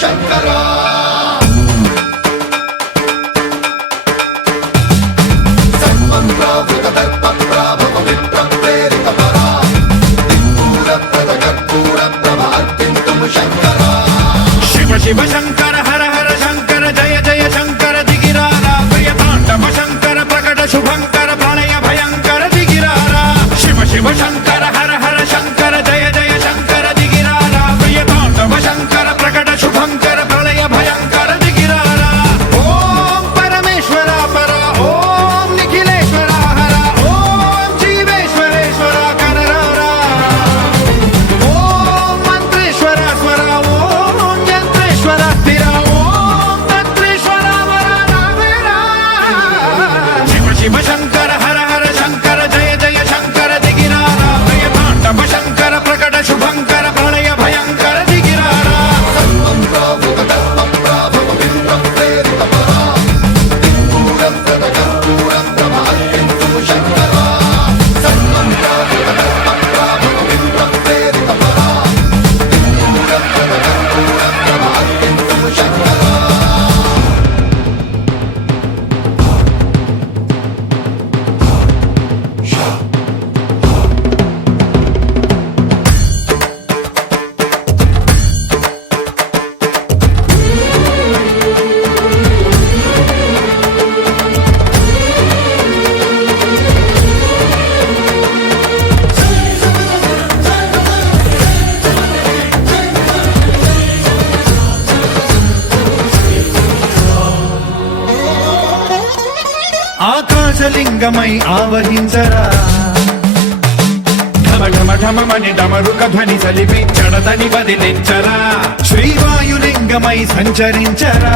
శంకరా శివ శంకర హర హర శంకర జయ జయ శంకర దిగిరారా ప్రియతాండవ శంకర ప్రకట శుభంకర ప్రళయ భయంకర దిగిరారా శివ శివ శంకర హర హర శంకర జయ జయ శంకర దిగిరారా ప్రియతాండవ శంకర ప్రకట శుభంకర ప్రళయ భయంకర దిగిరారా ఓం పరమేశ్వర పర ఓం నిఖిలేశ్వర హర ఓం జీవేశ్వరేశ్వర కరరారా ఓం మంత్రేశ్వర స్వర ఓం యంత్రేశ్వర స్థిర ఓం తంత్రేశ్వర వర రావేరా శివ శివ శంకర హర హర శంకర జయ జయ శంకర దిగిరారా ప్రియతాండవ శంకర ప్రకట శుభంకర ప్రళయ భయంకర దిగిరారా ఆకాశలింగమై ఆవహించరా ఢమ ఢమ ఢమమని డమరుక ధ్వని సలిపి చడదని వదిలించరా శ్రీవాయులింగమై సంచరించరా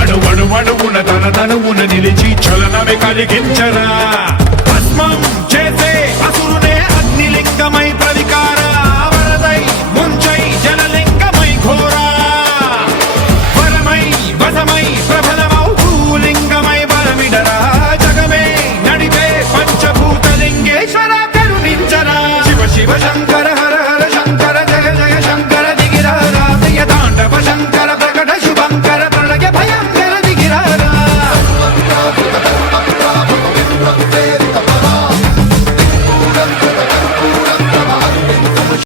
అణువణువున తన తనువున నిలిచి చలనమే కలిగించరా